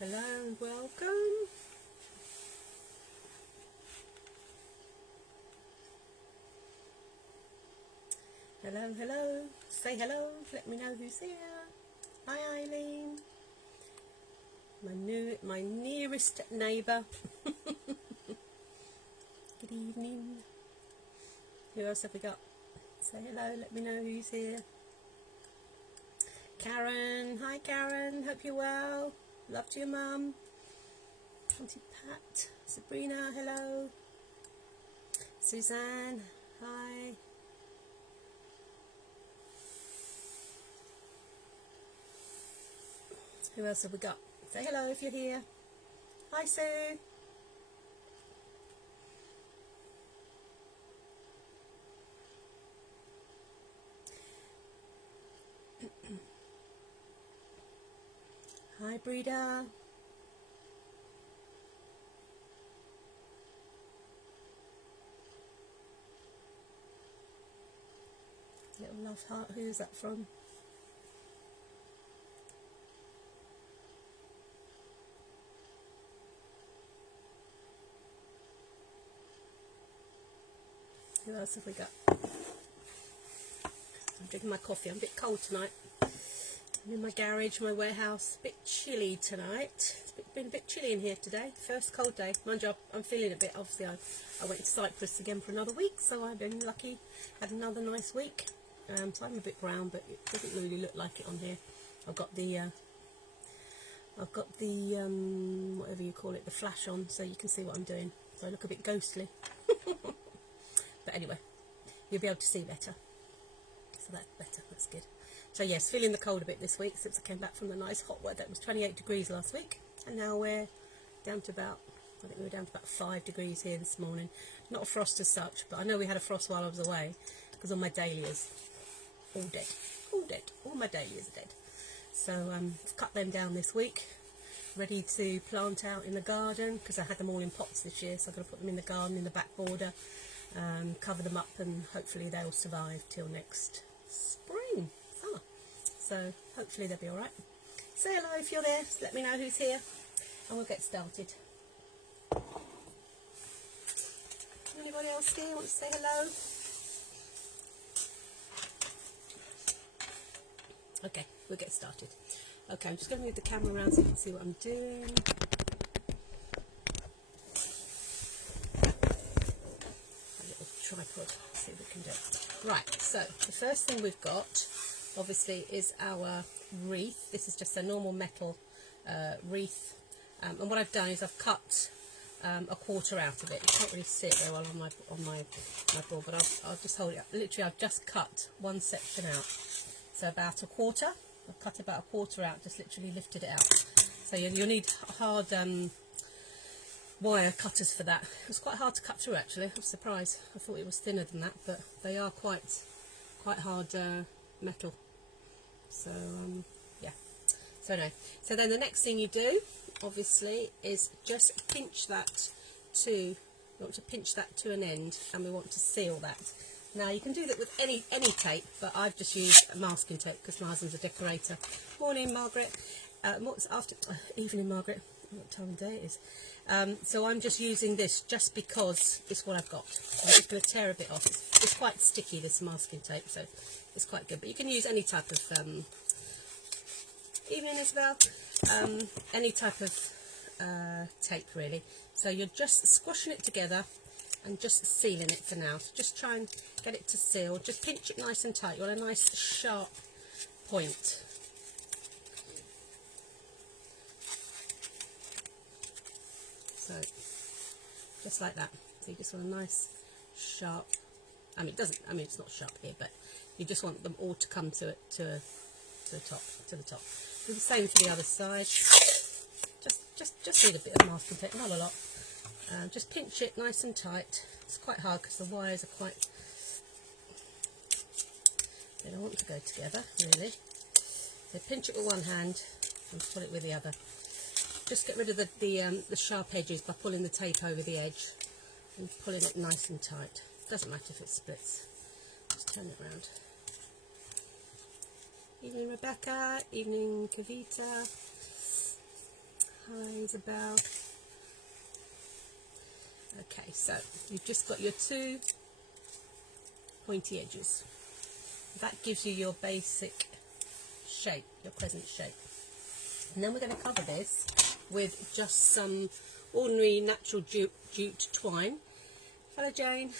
Hello and welcome. Hello, hello. Say hello. Let me know who's here. Hi, Eileen. My nearest neighbour. Good evening. Who else have we got? Say hello. Let me know who's here. Karen. Hi, Karen. Hope you're well. Love to your mum. Auntie Pat. Sabrina. Hello. Suzanne. Hi. Who else have we got? Say hello if you're here. Hi, Sue. Hi, Breeder. Little love heart. Who's that from? Who else have we got? I'm drinking my coffee. I'm a bit cold tonight. I'm in my garage, my warehouse. A bit chilly tonight. It's been a bit chilly in here today. First cold day. Mind you, I'm feeling a bit. Obviously, I went to Cyprus again for another week, so I've been lucky. Had another nice week. So I'm a bit brown, but it doesn't really look like it on here. I've got the whatever you call it, the flash on, so you can see what I'm doing. So I look a bit ghostly. But anyway, you'll be able to see better. So that's better, that's good. So yes, feeling the cold a bit this week since I came back from the nice hot weather. It was 28 degrees last week, and now we're down to about, I think we were down to about 5 degrees here this morning. Not a frost as such, but I know we had a frost while I was away, because all my dahlias, all dead. All my dahlias are dead. So I've cut them down this week, ready to plant out in the garden, because I had them all in pots this year, so I'm going to put them in the garden, in the back border. Cover them up, and hopefully they'll survive till next summer. So hopefully they'll be alright. Say hello if you're there. Let me know who's here and we'll get started. Anybody else here want to say hello? Okay, we'll get started. Okay, I'm just going to move the camera around so you can see what I'm doing. Tripod, see if we can do it. Right, so the first thing we've got obviously is our wreath. This is just a normal metal wreath, and what I've done is I've cut a quarter out of it. You can't really see it very well on my board, but I'll just hold it up. Literally, I've just cut one section out, so about a quarter. I've cut about a quarter out, just literally lifted it out. So you'll need hard wire cutters for that. It was quite hard to cut through actually. I was surprised. I thought it was thinner than that, but they are quite hard metal. So yeah. So no. So then the next thing you do, obviously, is just pinch that to. We want to pinch that to an end, and we want to seal that. Now you can do that with any tape, but I've just used masking tape because my husband's a decorator. Morning, Margaret. Evening, Margaret. What time of day it is. So I'm just using this just because it's what I've got. I'm just going to tear a bit off. It's quite sticky, this masking tape, so it's quite good. But you can use any type of evening, Isabel. Any type of tape really. So you're just squashing it together and just sealing it for now. So just try and get it to seal. Just pinch it nice and tight. You want a nice sharp point. So just like that. So you just want a nice sharp. It's not sharp here, but you just want them all to come to the top. Do the same for the other side. Just need a bit of masking tape, not a lot. Just pinch it nice and tight. It's quite hard because the wires are quite. They don't want to go together really. So pinch it with one hand and pull it with the other. Just get rid of the sharp edges by pulling the tape over the edge and pulling it nice and tight. Doesn't matter if it splits. Just turn it around. Evening, Rebecca. Evening, Kavita. Hi Isabel. Okay, so you've just got your two pointy edges. That gives you your basic shape, your crescent shape. And then we're going to cover this with just some ordinary natural jute twine. Hello Jane.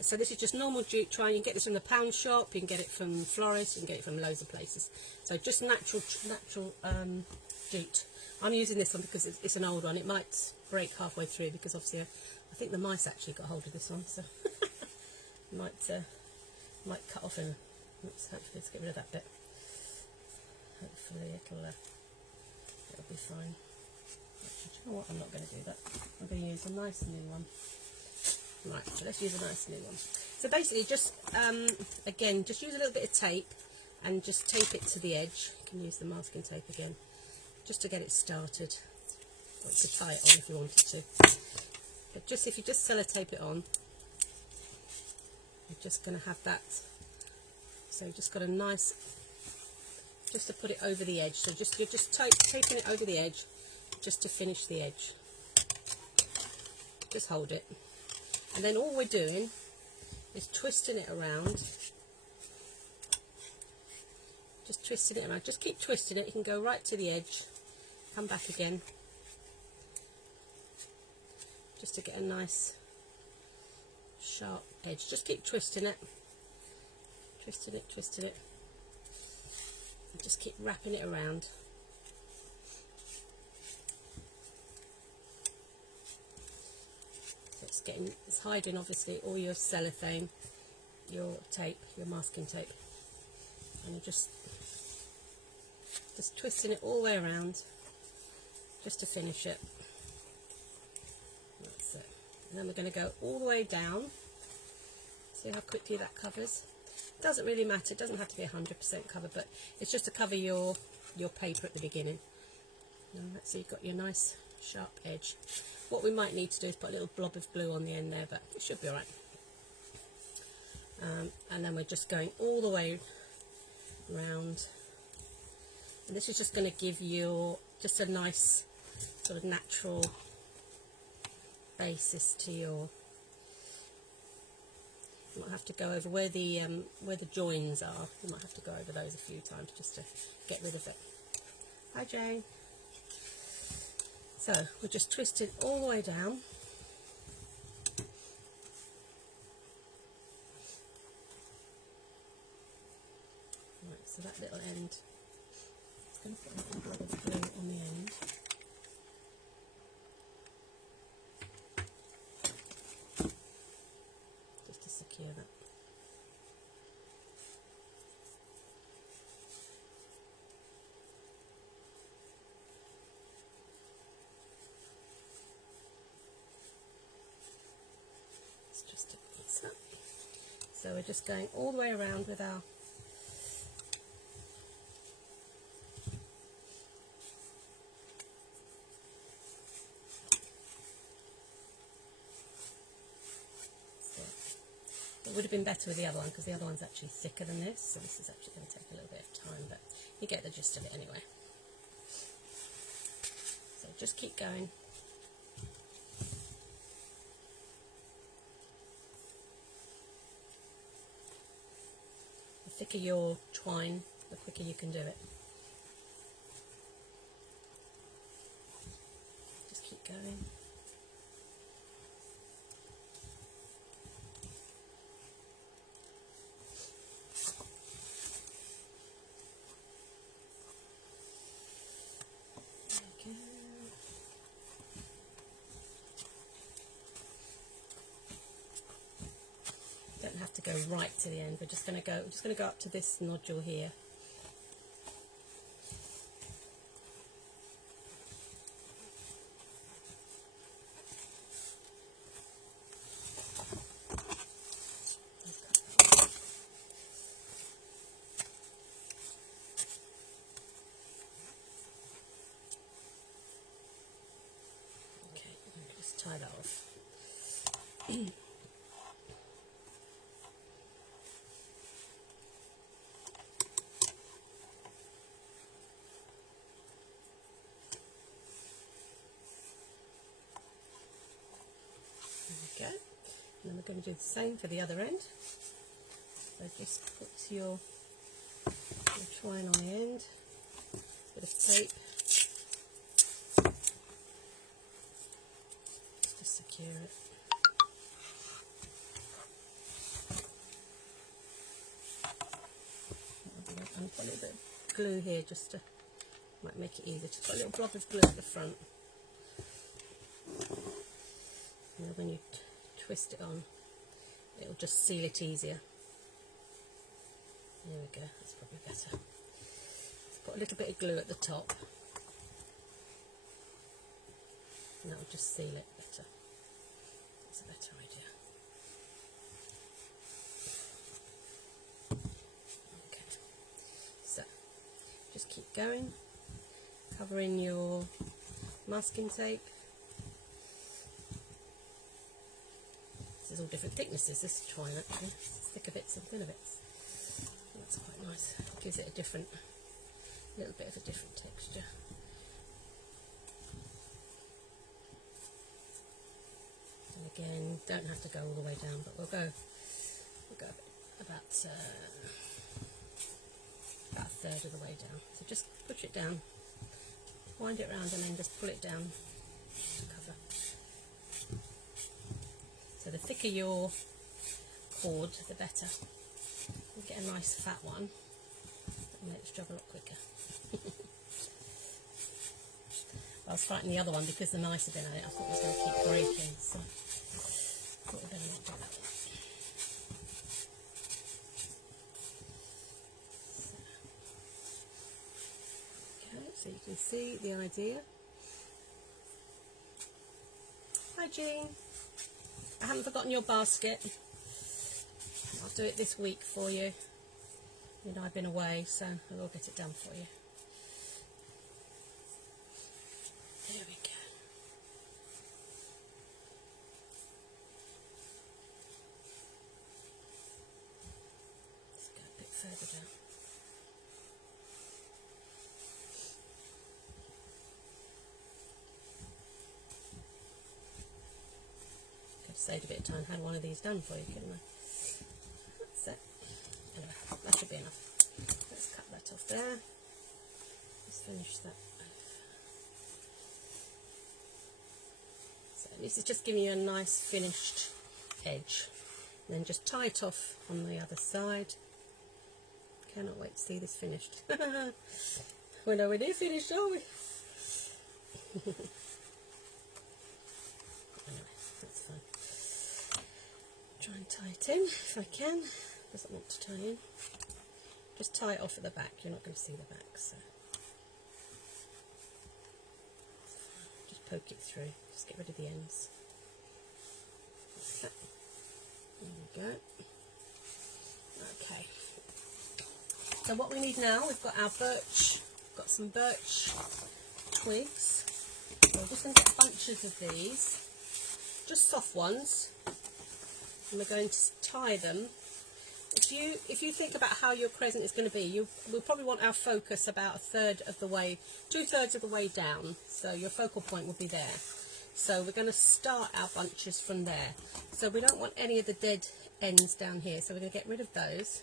So this is just normal jute twine. You can get this from the pound shop, you can get it from florists, you can get it from loads of places. So just natural jute. I'm using this one because it's an old one. It might break halfway through because obviously I think the mice actually got hold of this one, so might cut off in. Oops, hopefully let's get rid of that bit. Hopefully it'll be fine. Actually, do you know what? I'm not going to do that. I'm going to use a nice new one. Right, so let's use a nice new one. So basically just, again, just use a little bit of tape and just tape it to the edge. You can use the masking tape again, just to get it started. Or you could tie it on if you wanted to. But just if you just sellotape it on, you're just going to have that. So you've just got a nice, just to put it over the edge. So you're just taping it over the edge, just to finish the edge. Just hold it. And then all we're doing is twisting it around. Just twisting it around. Just keep twisting it. You can go right to the edge, come back again, just to get a nice sharp edge. Just keep twisting it, twisting it, twisting it. And just keep wrapping it around. It's hiding obviously all your cellophane, your tape, your masking tape, and you're just twisting it all the way around just to finish it. That's it. And then we're going to go all the way down. See how quickly that covers? It doesn't really matter, it doesn't have to be 100% covered, but it's just to cover your paper at the beginning. And so you've got your nice sharp edge. What we might need to do is put a little blob of glue on the end there, but it should be alright. And then we're just going all the way round, and this is just going to give you just a nice sort of natural basis to your. You might have to go over where the joins are. You might have to go over those a few times just to get rid of it. Hi Jane. So we're just twisting all the way down. Right, so that little end, it's going to put a little blob of glue on the end. Just to secure that. So we're just going all the way around with our it would have been better with the other one because the other one's actually thicker than this, so this is actually going to take a little bit of time, but you get the gist of it anyway. So just keep going. The thicker your twine, the quicker you can do it. Just keep going. There we go. Don't have to go right to the end. We're just going to go up to this nodule here. Okay, just tie that off. go. And then we're going to do the same for the other end. So just put your twine on the end, a bit of tape, just to secure it. And put a little bit of glue here just to might make it easier. Just put a little blob of glue at the front. And then when you twist it on, it'll just seal it easier. There we go, that's probably better. Let's put a little bit of glue at the top. And that'll just seal it better. That's a better idea. Okay, so just keep going, covering your masking tape. This is all different thicknesses, this twine actually. Thicker bits and thinner bits. That's quite nice. It gives it a little bit of a different texture. And again, don't have to go all the way down, but we'll go about a third of the way down. So just push it down, wind it around, and then just pull it down to cover. So the thicker your cord, the better. We'll get a nice fat one that makes the job a lot quicker. I was fighting the other one because the mice had been at it. I thought it was going to keep breaking, so I thought we'd better not do that one. Okay, so you can see the idea. Hi Jean, I haven't forgotten your basket. I'll do it this week for you. You know, I've been away, so I will get it done for you. There we go. Let's go a bit further down. Could have saved a bit of time, had one of these done for you, couldn't I? That's it. Anyway, that should be enough. Let's cut that off there. Just finish that. So this is just giving you a nice finished edge. And then just tie it off on the other side. Cannot wait to see this finished. We're nowhere near finished, are we? Anyway, that's fine. Try and tie it in if I can. Doesn't want to tie in. Just tie it off at the back. You're not going to see the back, so just poke it through. Just get rid of the ends. Like that. There we go. Okay. So what we need now, we've got our birch. Got some birch twigs. So we're just going to get bunches of these, just soft ones, and we're going to tie them. If you think about how your crescent is going to be, we'll probably want our focus about 2/3 of the way down, so your focal point will be there. So we're going to start our bunches from there. So we don't want any of the dead ends down here, so we're going to get rid of those.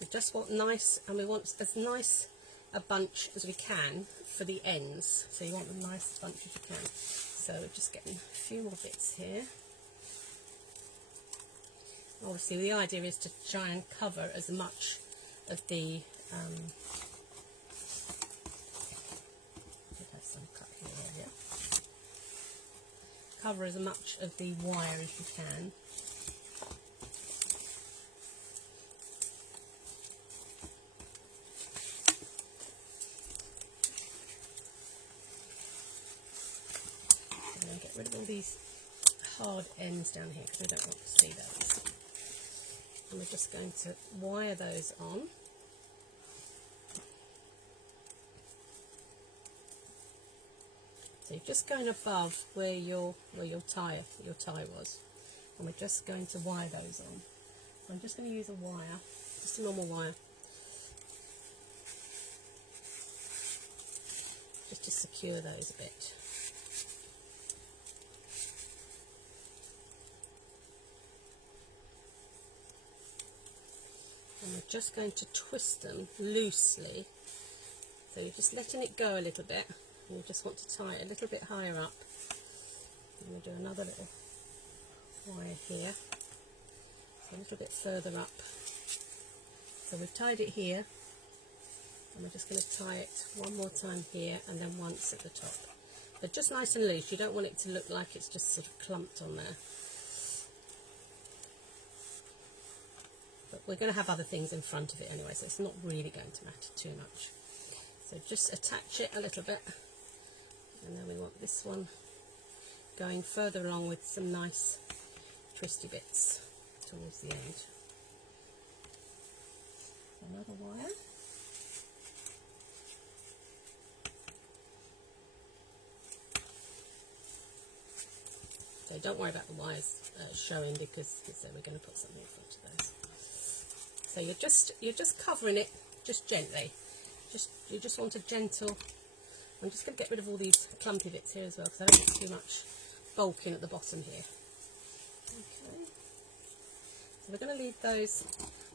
We just want nice, and we want as nice a bunch as we can for the ends. So you want the nice bunch as you can. So we're just getting a few more bits here. Obviously the idea is to try and cover as much of the cover as much of the wire as you can. And then get rid of all these hard ends down here because we don't want to see those. And we're just going to wire those on. So you're just going above where your tie was, and we're just going to wire those on. I'm just going to use a wire, just a normal wire, just to secure those a bit. just going to twist them loosely. So you're just letting it go a little bit, and you just want to tie it a little bit higher up. I'm going to do another little wire here, so a little bit further up. So we've tied it here, and we're just going to tie it one more time here, and then once at the top. But just nice and loose. You don't want it to look like it's just sort of clumped on there. But we're going to have other things in front of it anyway, so it's not really going to matter too much. So just attach it a little bit, and then we want this one going further along with some nice twisty bits towards the end. Another wire. So don't worry about the wires showing, because we're going to put something in front of those. So you're just covering it just gently. You just want a gentle. I'm just going to get rid of all these clumpy bits here as well, because I don't want too much bulking at the bottom here. Okay. So we're going to leave those.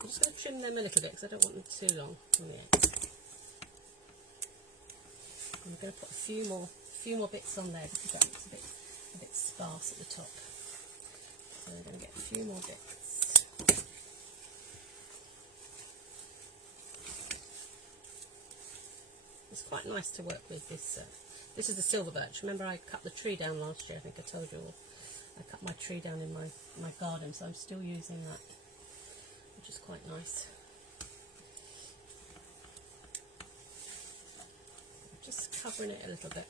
I'm just going to trim them a little bit because I don't want them too long on the ends. I'm going to put a few more bits on there because that looks a bit sparse at the top. So we're going to get a few more bits. It's quite nice to work with this. This is the silver birch. Remember I cut the tree down last year, I think I told you all. I cut my tree down in my garden, so I'm still using that, which is quite nice. Just covering it a little bit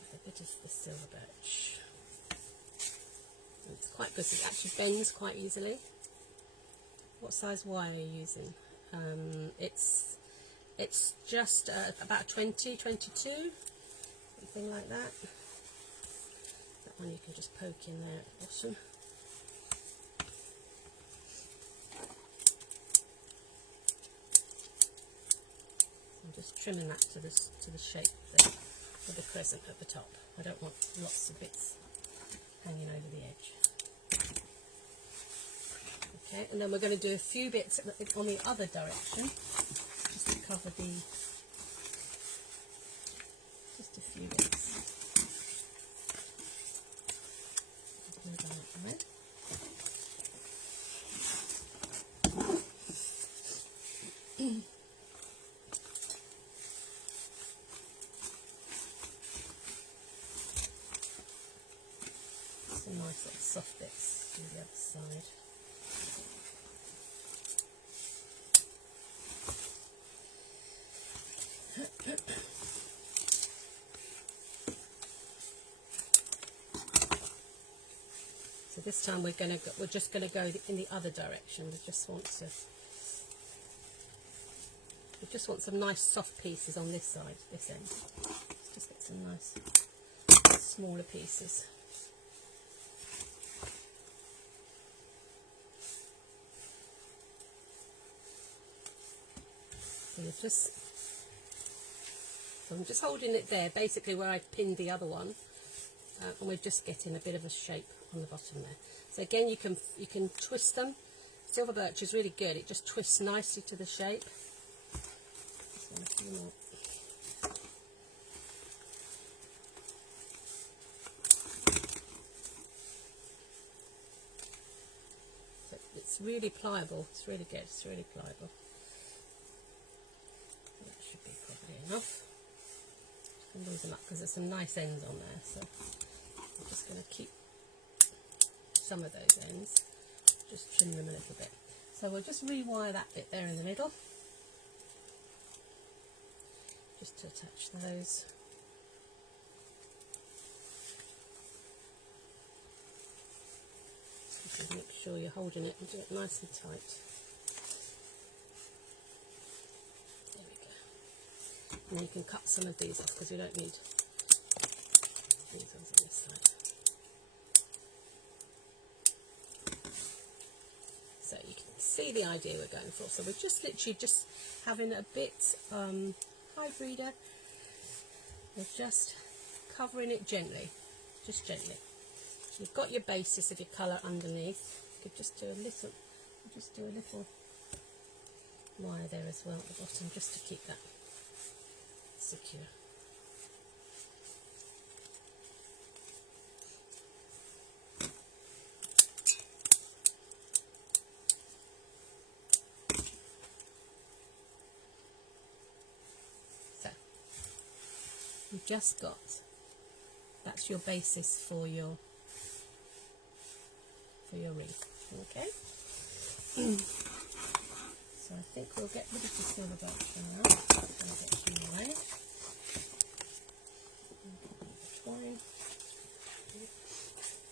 with a bit of the silver birch. And it's quite good, it actually bends quite easily. What size wire are you using? It's just about 20, 22, something like that. That one you can just poke in there at the bottom. I'm just trimming that to the shape of the crescent at the top. I don't want lots of bits hanging over the edge. Okay, and then we're going to do a few bits on the other direction. Cover just a few bits. Some nice little soft bits to the other side. So this time we're just going to go in the other direction. We just want some nice soft pieces on this side, this end. Let's just get some nice smaller pieces. So I'm just holding it there, basically where I pinned the other one, and we're just getting a bit of a shape on the bottom there. So again, you can twist them. Silver birch is really good; it just twists nicely to the shape. Just want a few more. So it's really pliable. It's really good. It's really pliable. That should be probably enough. Lose them up because there's some nice ends on there, so I'm just going to keep some of those ends, just trim them a little bit. So we'll just rewire that bit there in the middle, just to attach those. Just make sure you're holding it and do it nice and tight. And you can cut some of these off because we don't need these ones on this side. So you can see the idea we're going for. So we're just literally just having a bit, hi Frida, we're just covering it gently, just gently. You've got your basis of your colour underneath. You could just do a little wire there as well at the bottom, just to keep that secure. So you've just got, that's your basis for your wreath. Okay. So I think we'll get rid of the silver birch for now. I'm going to get you away. Twine.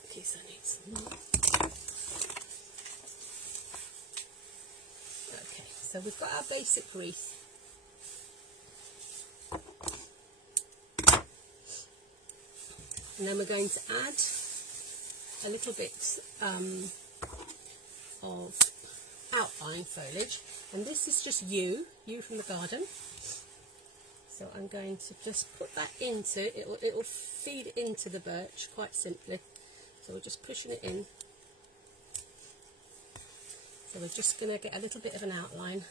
In case I need some more. Okay, so we've got our basic wreath. And then we're going to add a little bit of outline foliage, and this is just yew from the garden. So I'm going to just put that into it. It will feed into the birch quite simply. So we're just pushing it in. So we're just going to get a little bit of an outline.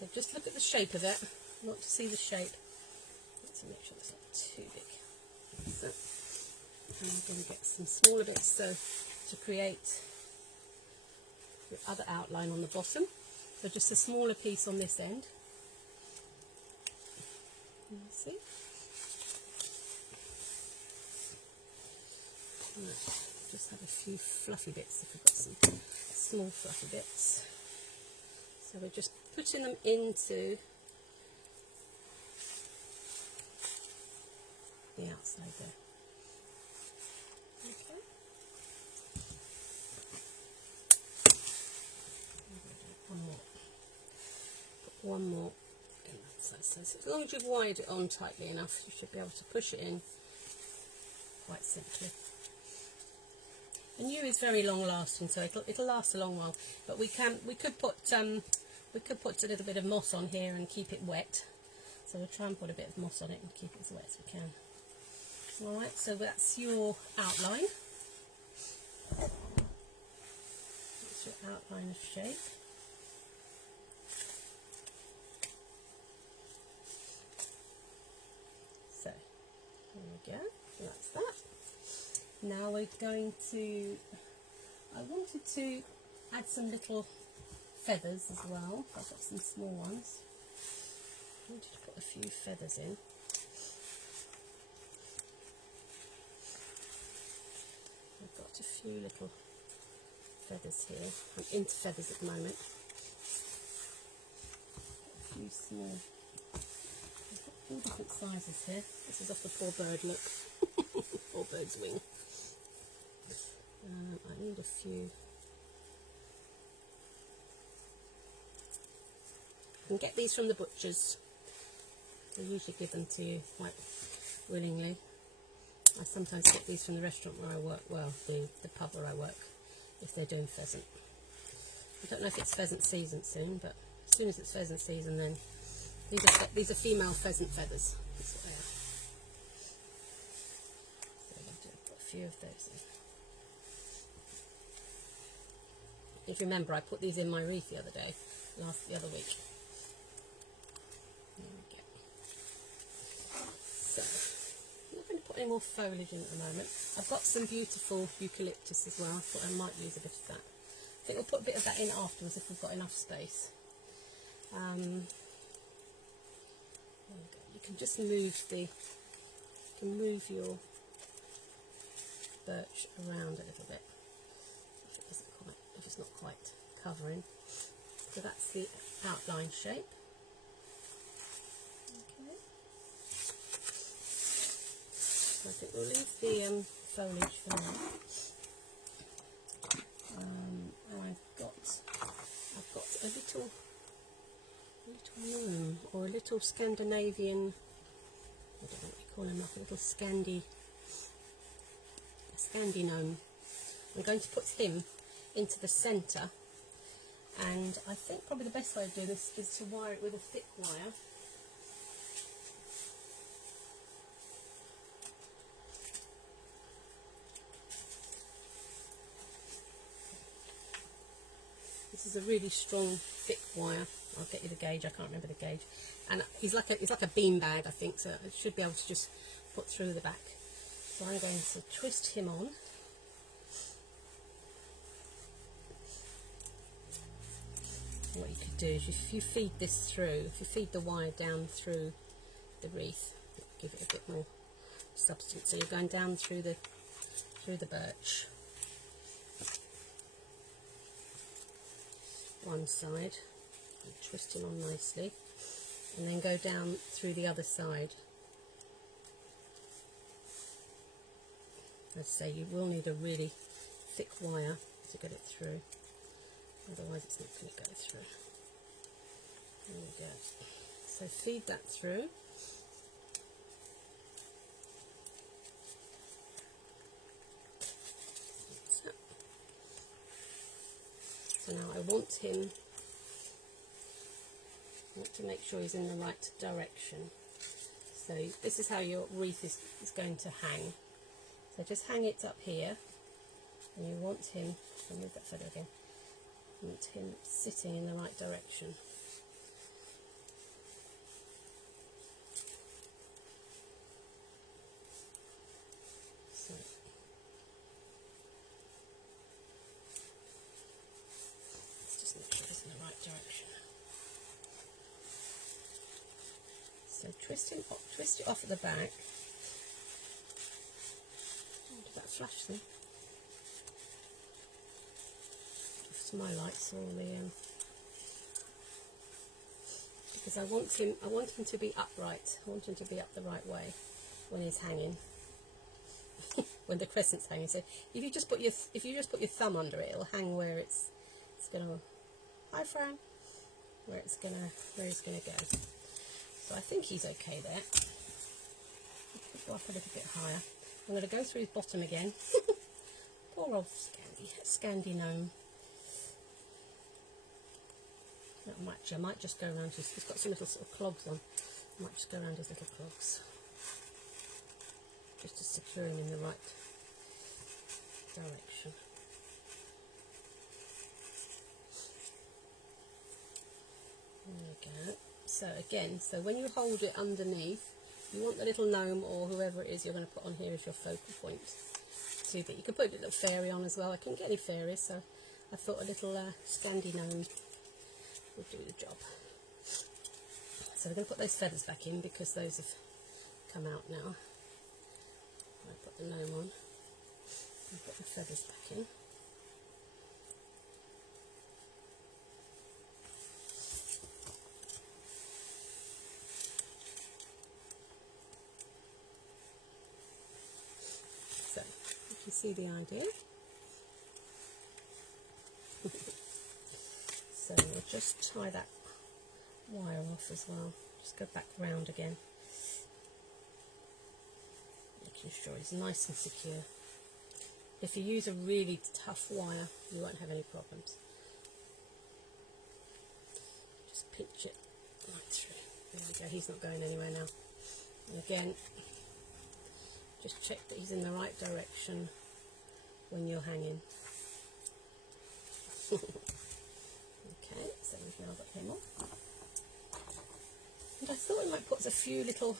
So just look at the shape of it. I want to see the shape. Let's make sure it's not too big. So I'm going to get some smaller bits so to create the other outline on the bottom. So just a smaller piece on this end. You see? Right. Just have a few fluffy bits if we've got some small fluffy bits. So we're just putting them into the outside there. Okay. One more. Put one more in that side. So as long as you've wired it on tightly enough, you should be able to push it in quite simply. And yew is very long lasting, so it'll last a long while. But we could put a little bit of moss on here and keep it wet. So we'll try and put a bit of moss on it and keep it as wet as we can. Alright, so that's your outline. That's your outline of shape. So, there we go, that's that. Now we're going to, I wanted to add some little feathers as well. I've got some small ones. I wanted to put a few feathers in. I've got a few little feathers here. I'm into feathers at the moment. A few small. I've got all different sizes here. This is off the poor bird, look. Poor bird's wing. I need a few. You can get these from the butchers. They usually give them to you quite willingly. I sometimes get these from the restaurant where I work, well, the pub where I work, if they're doing pheasant. I don't know if it's pheasant season soon, but as soon as it's pheasant season, then these are female pheasant feathers. That's what they are. So I'm going to put a few of those in. If you remember, I put these in my wreath the other day, the other week. There we go. So, I'm not going to put any more foliage in at the moment. I've got some beautiful eucalyptus as well. I thought I might use a bit of that. I think we'll put a bit of that in afterwards if we've got enough space. There we go. You can just move your birch around a little bit. If it's not quite covering. So that's the outline shape. Okay. So I think we'll leave the foliage for now. And I've got a little gnome, or a little Scandinavian, I don't know what you call him, like a little Scandi gnome. I'm going to put him into the centre, and I think probably the best way to do this is to wire it with a thick wire. This is a really strong thick wire. I'll get you the gauge. I can't remember the gauge. And he's like a bean bag, I think. So it should be able to just put through the back. So I'm going to twist him on. What you could do is if you feed this through, if you feed the wire down through the wreath, give it a bit more substance. So you're going down through the birch, one side, and twist him on nicely, and then go down through the other side. As I say, you will need a really thick wire to get it through, otherwise it's not going to go through. There we go. So feed that through. So now I want to make sure he's in the right direction. So this is how your wreath is going to hang. So just hang it up here, and you want him, I'll move that feather again, you want him sitting in the right direction. So let's just make sure it's in the right direction. So twist it off at the back. Did that flash thing? Just my lights all the because I want him to be upright. I want him to be up the right way when he's hanging. When the crescent's hanging. So if you just put your thumb under it, it'll hang where it's gonna. Hi, Fran. Where he's gonna go. So I think he's okay there. Go up a little bit higher. I'm going to go through his bottom again. Poor old Scandi gnome. I might just go around he's got some little sort of clogs on. I might just go around his little clogs. Just to secure him in the right direction. There we go. So again, when you hold it underneath, you want the little gnome or whoever it is you're going to put on here as your focal point. Too, but you can put a little fairy on as well. I couldn't get any fairies, so I thought a little Scandi gnome would do the job. So we're going to put those feathers back in because those have come out now. I put the gnome on and put the feathers back in. You see the idea. So we'll just tie that wire off as well. Just go back round again, making sure it's nice and secure. If you use a really tough wire, you won't have any problems. Just pinch it right through. There we go. He's not going anywhere now. And again, just check that he's in the right direction when you're hanging. Okay, so we've now got him on. And I thought I might put a few little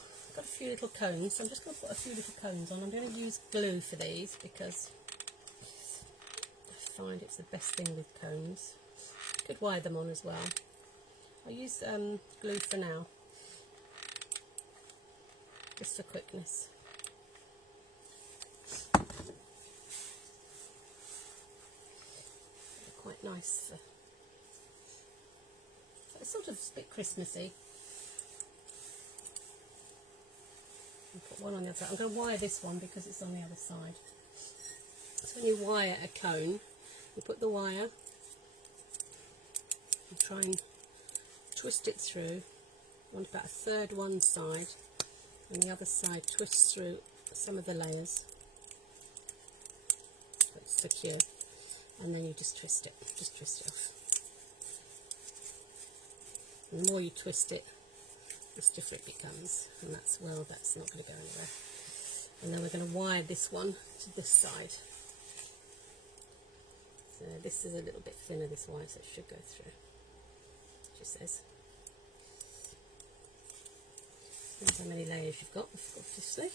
cones, so I'm just going to put a few little cones on. I'm going to use glue for these because I find it's the best thing with cones. You could wire them on as well. I'll use glue for now, just for quickness. Quite nice. So it's sort of a bit Christmassy. I'll put one on the other side. I'm going to wire this one because it's on the other side. So when you wire a cone, you put the wire and try and twist it through. I want about a third one side, and the other side twists through some of the layers. So it's secure. And then you just twist it off. And the more you twist it, the stiffer it becomes, and that's not going to go anywhere. And then we're going to wire this one to this side. So this is a little bit thinner, this wire, so it should go through. she says. Depends how many layers you've got, obviously.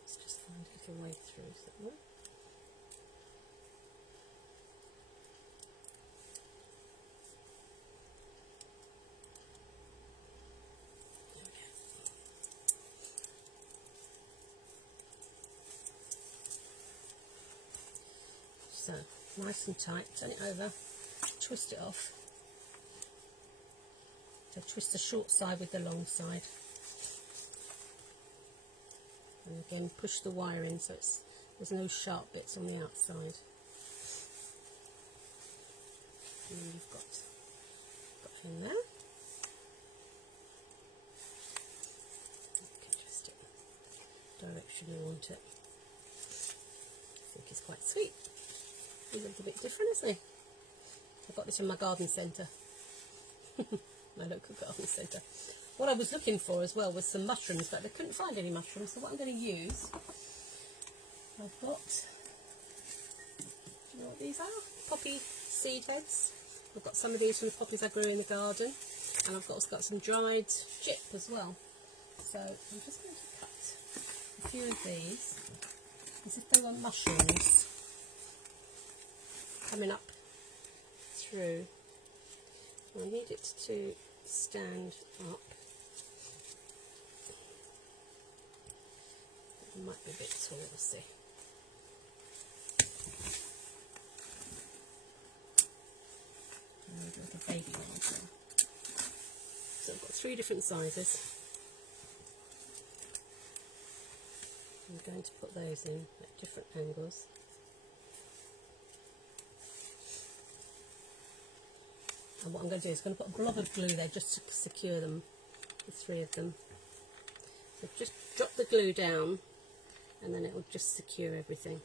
Let's just find a little way through somewhere. So, nice and tight, turn it over, twist it off. So twist the short side with the long side. And again, push the wire in so there's no sharp bits on the outside. And then you've got it in there. You can adjust it direction you want it. I think it's quite sweet. He looks a bit different, isn't he? I got this from my garden centre. My local garden centre. What I was looking for as well was some mushrooms, but they couldn't find any mushrooms, so what I'm going to use, I've got, do you know what these are? Poppy seed heads. I've got some of these from the poppies I grew in the garden, and I've also got some dried gyp as well. So I'm just going to cut a few of these as if they were mushrooms coming up through. I need it to stand up. It might be a bit tall, we'll see. And I'll do like a baby one as well. So I've got 3 different sizes. I'm going to put those in at different angles. And what I'm going to do is I'm going to put a blob of glue there just to secure them, the 3 of them. So just drop the glue down and then it will just secure everything.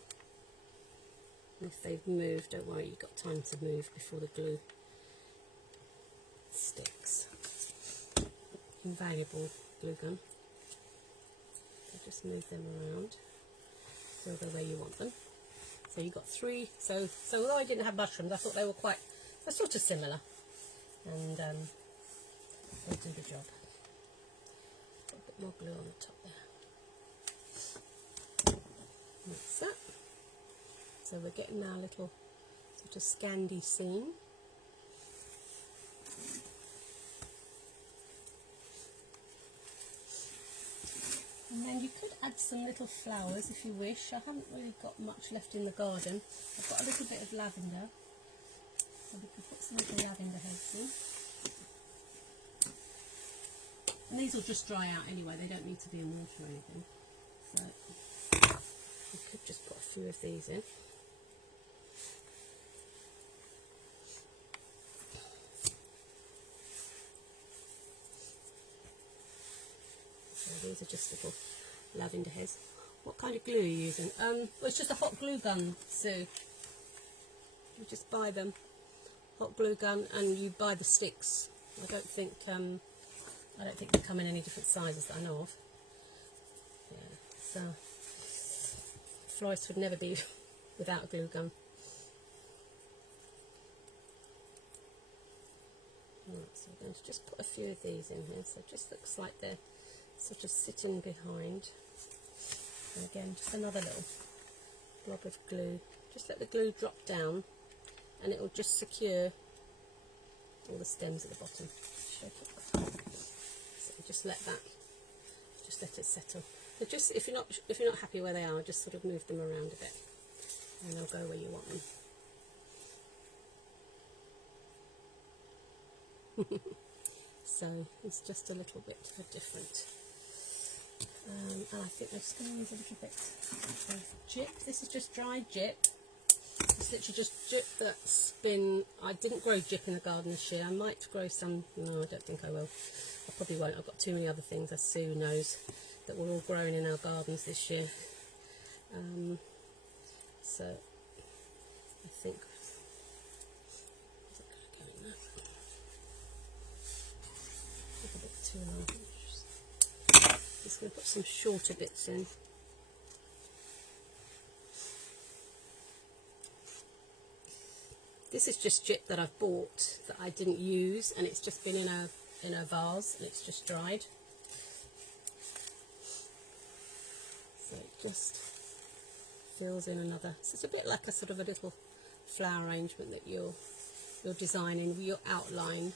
And if they've moved, don't worry, you've got time to move before the glue sticks. Invaluable glue gun. So just move them around so they're where you want them. So you've got 3. So although I didn't have mushrooms, I thought they were they're sort of similar. And they do the job. Put a bit more glue on the top there. That's that. So we're getting our little sort of Scandi scene. And then you could add some little flowers if you wish. I haven't really got much left in the garden. I've got a little bit of lavender. So we can put some little lavender heads in. And these will just dry out anyway, they don't need to be in water or anything. So we could just put a few of these in. So these are just little lavender heads. What kind of glue are you using? Well, it's just a hot glue gun, Sue. You just buy them. Hot glue gun, and you buy the sticks. I don't think they come in any different sizes that I know of. Yeah, so florists would never be without a glue gun. Right, so I'm going to just put a few of these in here. So it just looks like they're sort of sitting behind. And again, just another little blob of glue. Just let the glue drop down, and it will just secure all the stems at the bottom. Shake it. So just let it settle. So just if you're not happy where they are, just sort of move them around a bit, and they'll go where you want them. So it's just a little bit different. And I think I'm just going to use a little bit of gyp. This is just dried gyp. It's literally just gyp that's been... I didn't grow gyp in the garden this year. I might grow some... No, I don't think I will. I probably won't. I've got too many other things, as Sue knows, that were all growing in our gardens this year. So I think... Is it going to go in there? A bit too long. Just going to put some shorter bits in. This is just gyp that I've bought that I didn't use, and it's just been in a vase and it's just dried. So it just fills in another. So it's a bit like a sort of a little flower arrangement that you're designing with your outline,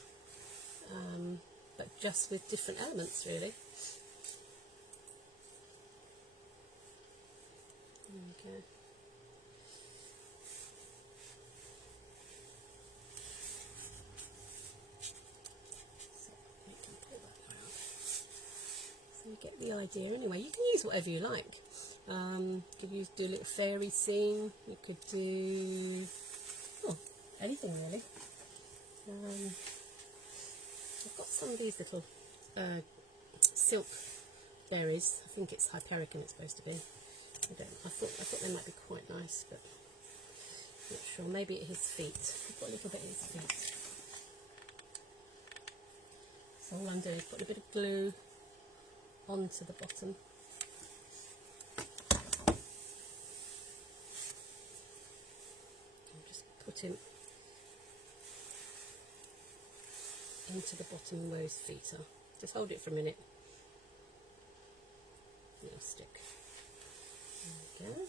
but just with different elements really. Okay. So you can pull that around. So you get the idea anyway. You can use whatever you like. You could do a little fairy scene. You could do anything really. I've got some of these little silk berries. I think it's hypericum it's supposed to be. I thought they might be quite nice, but I'm not sure. Maybe at his feet. I've got a little bit at his feet. So all I'm doing is put a bit of glue onto the bottom. And just put him into the bottom where his feet are. Just hold it for a minute. It'll stick. There we go.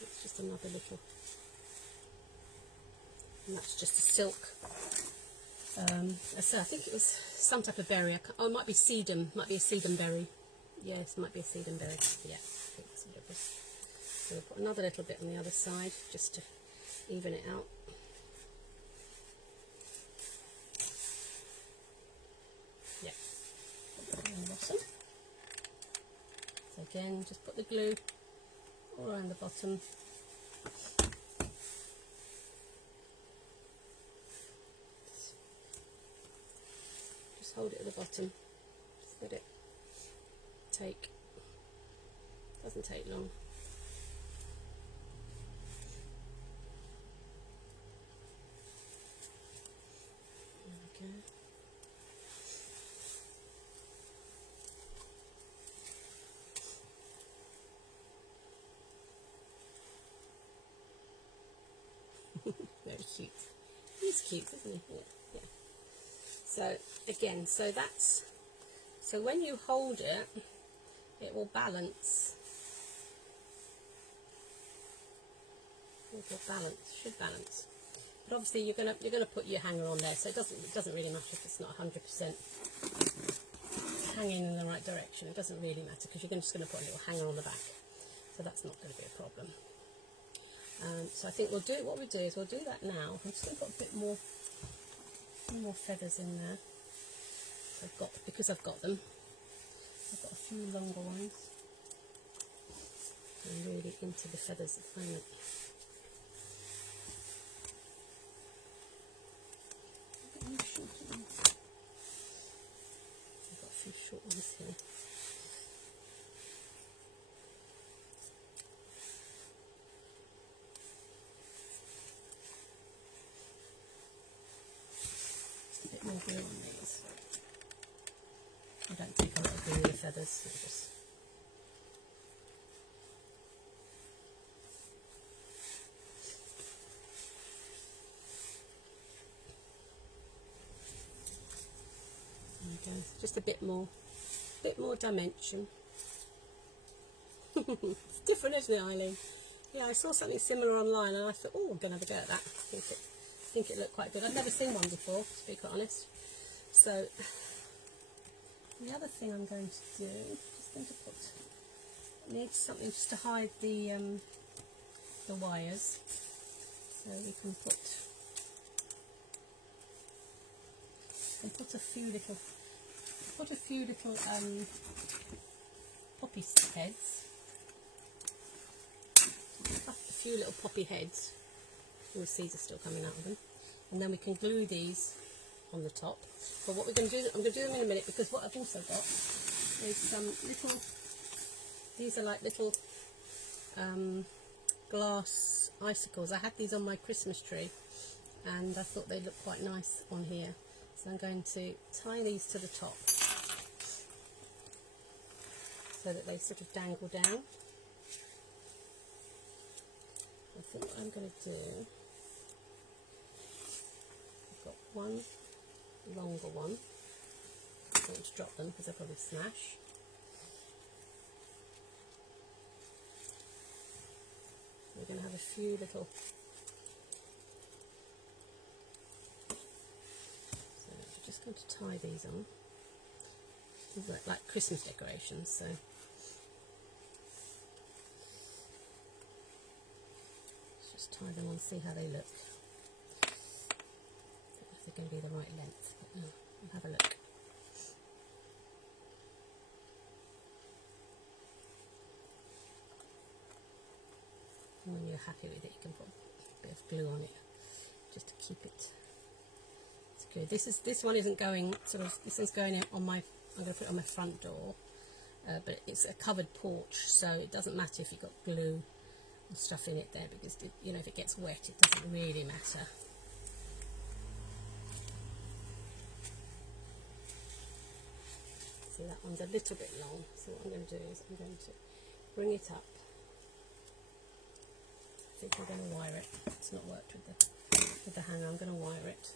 It's just another little, and that's just a silk. So I think it was some type of berry. Oh, it might be sedum. Might be a sedum berry. Yes, it might be a sedum berry. Yeah, I think that's what it was. So we'll put another little bit on the other side just to even it out. Yeah. Put that on the bottom. So again, just put the glue all around the bottom. Just hold it at the bottom. Just let it take. Doesn't take long. There we go. Very cute. He's cute, isn't he? Yeah, yeah. So again, so when you hold it, it will balance. It will balance. Should balance. But obviously you're gonna put your hanger on there, so it doesn't really matter if it's not 100% hanging in the right direction. It doesn't really matter because you're just going to put a little hanger on the back, so that's not going to be a problem. So I think we'll do that now. I'm just going to put a bit more, some more feathers in there. Because I've got them. I've got a few longer ones. I'm really into the feathers at the moment. I've got a few short ones here. More glue on these. I don't take a lot of glue with the feathers, so just there we go. Just a bit more dimension. It's different, isn't it, Eileen? Yeah, I saw something similar online and I thought, oh, I'm going to have a go at that. I think it looked quite good. I've never seen one before, to be quite honest. So the other thing I'm going to do, just going to put, need something just to hide the wires, so we can put a few little poppy heads, a few little poppy heads. All the seeds are still coming out of them, and then we can glue these on the top. But what we're going to do, I'm going to do them in a minute, because what I've also got is some little, these are like little glass icicles. I had these on my Christmas tree and I thought they looked quite nice on here, so I'm going to tie these to the top so that they sort of dangle down. I think what I'm going to do one longer one. I don't want to drop them because they'll probably smash. We're going to have a few little, so we're just going to tie these on. These look like Christmas decorations, so let's just tie them on, see how they look. I don't know if they're going to be the right length, but no, we'll have a look. And when you're happy with it, you can put a bit of glue on it just to keep it good. This one isn't going sort of. This one's going on my. I'm going to put it on my front door, but it's a covered porch, so it doesn't matter if you've got glue and stuff in it there, because you know, if it gets wet, it doesn't really matter. See, that one's a little bit long, so what I'm going to do is I'm going to bring it up. I think I'm going to wire it. It's not worked with the hanger. I'm going to wire it.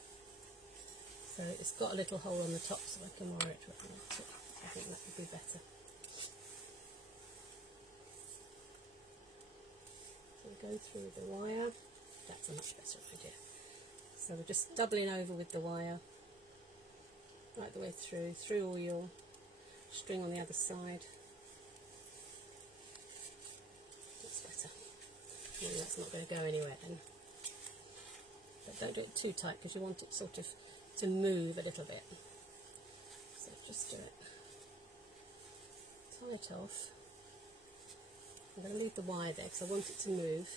So it's got a little hole on the top, so I can wire it. I think that would be better. So we go through the wire. That's a much better idea. So we're just doubling over with the wire right the way through all your string on the other side. That's better. Maybe that's not going to go anywhere then. But don't do it too tight, because you want it sort of to move a little bit. So just do it. Tie it off. I'm going to leave the wire there because I want it to move.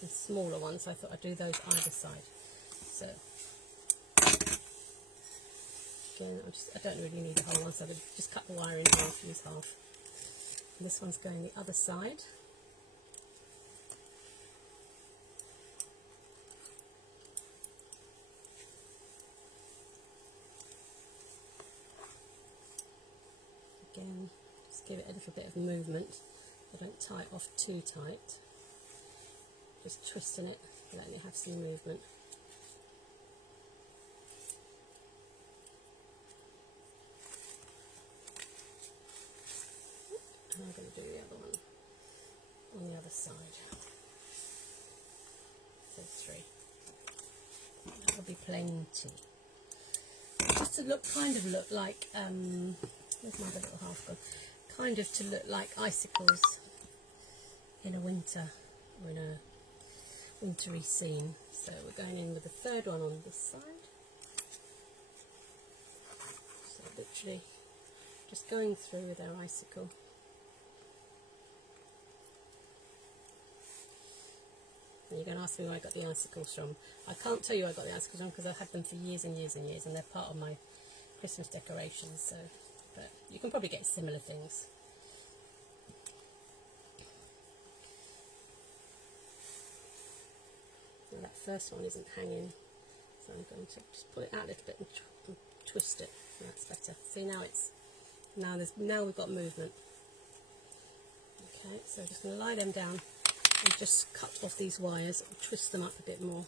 And smaller ones, so I thought I'd do those either side. So again, I don't really need the whole one, so I'll just cut the wire in half, use half. And this one's going the other side. Again, just give it a little bit of movement. I don't tie it off too tight. Just twisting it, letting it have some movement. And I'm going to do the other one on the other side. So 3. That will be plenty. Just to kind of look like, where's my other little half gone? Kind of to look like icicles in a winter, or in a wintry scene. So we're going in with the third one on this side. So literally just going through with our icicle. And you're going to ask me where I got the icicles from. I can't tell you where I got the icicles from, because I've had them for years and years and years, and they're part of my Christmas decorations. So, but you can probably get similar things. Now that first one isn't hanging, so I'm going to just pull it out a little bit and twist it. And that's better. See, now we've got movement. Okay, so just going to lie them down and just cut off these wires and twist them up a bit more.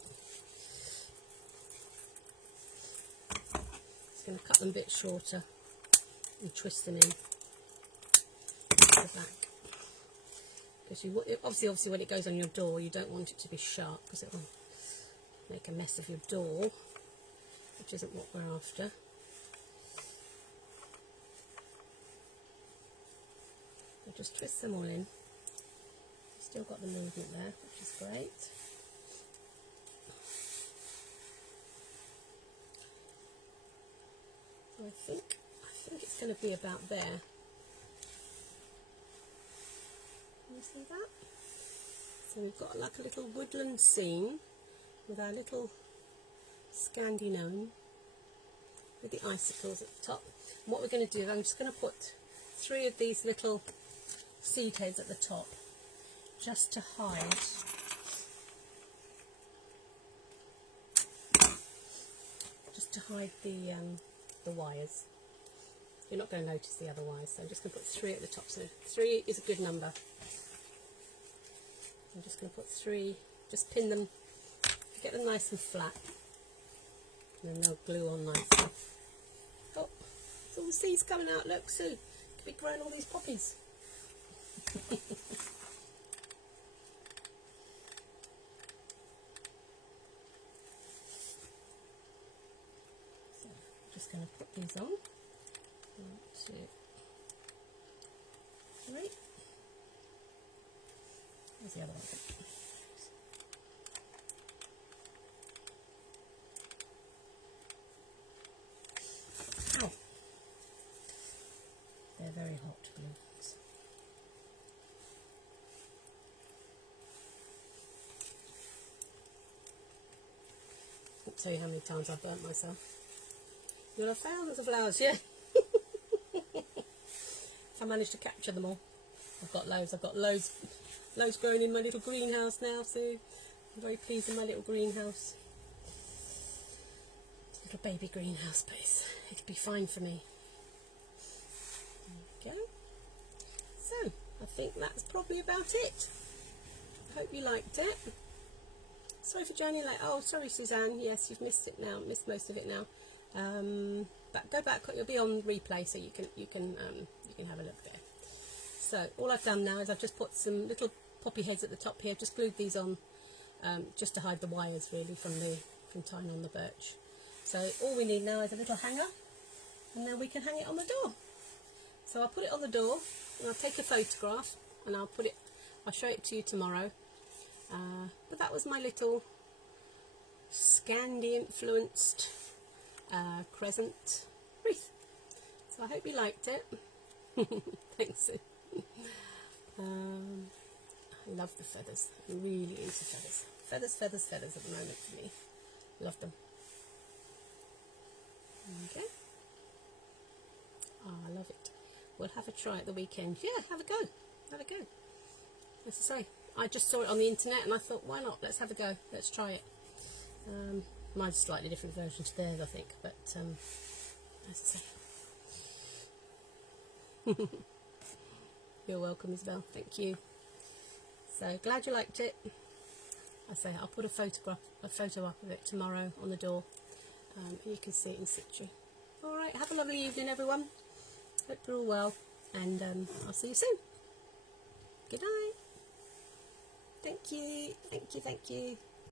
Just going to cut them a bit shorter and twist them in the back. Because you obviously when it goes on your door, you don't want it to be sharp, because it will make a mess of your door, which isn't what we're after. So just twist them all in. Still got the movement there, which is great. So I think it's going to be about there. Can you see that? So we've got like a little woodland scene with our little Scandi gnome with the icicles at the top. And what we're going to do, I'm just going to put 3 of these little seed heads at the top, just to hide the wires. You're not going to notice the other wires, so I'm just going to put 3 at the top. So 3 is a good number. I'm just going to put 3, just pin them, get them nice and flat, and then they'll glue on nicely. Oh, there's all the seeds coming out, look, Sue, could be growing all these poppies. So I'm just going to put these on. 1, 2, 3. Where's the other one? Ow! They're very hot glues. I'll tell you how many times I've burnt myself. You'll have thousands of flowers, yeah. If I manage to capture them all. I've got loads growing in my little greenhouse now, so I'm very pleased with my little greenhouse. It's a little baby greenhouse space. It'll be fine for me. There we go. So, I think that's probably about it. I hope you liked it. Sorry for joining late. Oh, sorry Suzanne. Yes, you've missed it now. Missed most of it now. But go back. It'll be on replay, so you can have a look there. So all I've done now is I've just put some little poppy heads at the top here. Just glued these on, just to hide the wires really from tying on the birch. So all we need now is a little hanger, and then we can hang it on the door. So I'll put it on the door, and I'll take a photograph, and I'll show it to you tomorrow. But that was my little Scandi influenced Crescent wreath. So I hope you liked it. Thanks. I love the feathers. I'm really into feathers. Feathers at the moment for me. Love them. Okay. Oh, I love it. We'll have a try at the weekend. Yeah, have a go. Have a go. As I say, I just saw it on the internet and I thought, why not? Let's have a go. Let's try it. Mine's a slightly different version to theirs, I think, but as I say. You're welcome as well. Thank you. So glad you liked it. I say I'll put a photo up of it tomorrow on the door, and you can see it in situ. All right. Have a lovely evening, everyone. Hope you're all well, and I'll see you soon. Good night. Thank you. Thank you. Thank you.